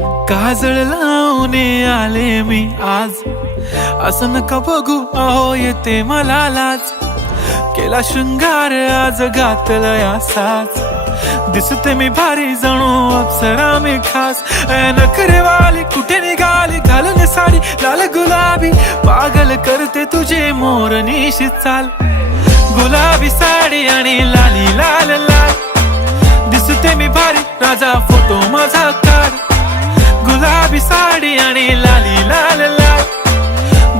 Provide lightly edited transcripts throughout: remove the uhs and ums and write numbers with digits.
काजळ लावून आले मी आज, असं नका बघू अहो येते मला लाज. केला शृंगार आज घातला साज, दिसते मी भारी जणू अप्सरा मी खास. नखरेवाली कुठे निघाली घालून साडी लाल गुलाबी, पागल करते तुझे मोरनीशी चाल. गुलाबी साडी आणि लाली लाल लाल, दिसते मी भारी राजा फोटो माझा काढ. गुलाबी साडी आणि लाली लाल लाल,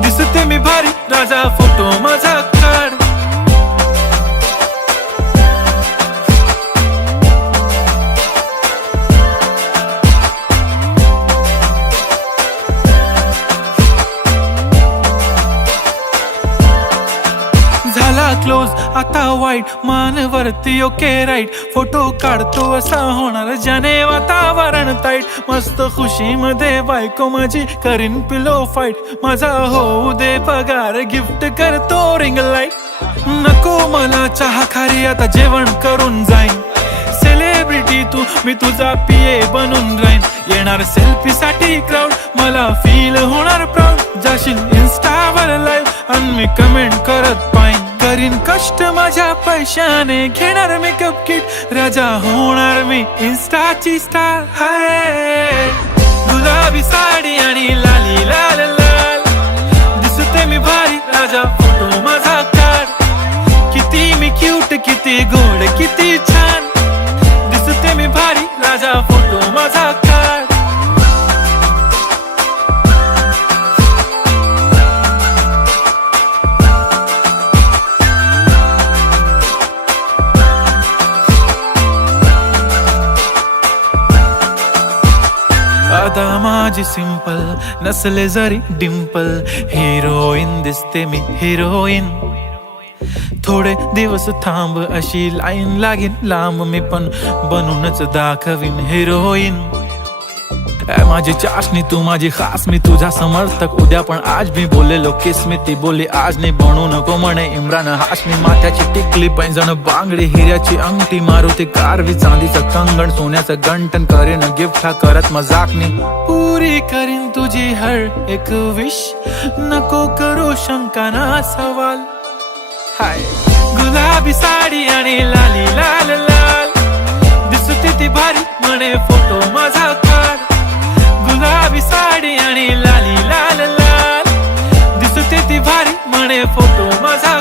दिसते मी भारी राजा फोटो माझा काढ. झाला क्लोज आता वाईट, मान वरती ओके राईट. फोटो काढतो असा होणार ज्याने वातावरण ताईट. मस्त खुशी मध्ये बायको माझी करीन पिलो फाईट. माझा होऊ दे पगार गिफ्ट करतो रिंग लाईट. नको मला चहा खारी आता जेवण करून जाईन. सेलिब्रिटी तू मी तुझा पिये बनून राहीन. येणार सेल्फी साठी क्राऊड मला फील होणार प्राऊड. जाशील इन्स्टावर लाईव्ह आणि मी कमेंट करत पाईन. करीन कष्ट माझ्या पैशाने घेणार मेकअप किट. राजा होणार मी इन्स्टाची स्टार. हाय गुलाबी साडी आणि लाली लाल लाल, दिसते मी भारी राजा फोटो माझा काढ. किती मी क्यूट किती गोड किती छान, दिसते मी भारी राजा फोटो माझा काढ. आता माझी सिंपल नसले जरी डिंपल, हिरोईन दिसते मी हिरोईन. थोडे दिवस थांब अशी लाईन लागेल लांब, मी पण बनूनच दाखवीन हिरोईन. माझी चाशनी तू माझी खास, मी तुझा समर्थक उद्या पण आज मी बोललेलो किस मी. ती बोलली आज नाही बनू नको म्हणे इम्रान हाशमी. माथ्याची टिकली पैंजण बांगडी हिऱ्याची अंगठी, मारुती कारवी चांदीचं कंगण सोन्याचं गंटन. करीन गिफ्ट हा करत मजाकनी, पुरी करीन तुझी हर एक विश. नको करू शंका ना सवाल. हाय गुलाबी साडी आणि लाली लाल लाल, दिसते ती भारी म्हणे फोटो माझा काढ. गुलाबी साडी आणि लाली लाल लाल, दिसते ती भारी म्हणे फोटो माझा.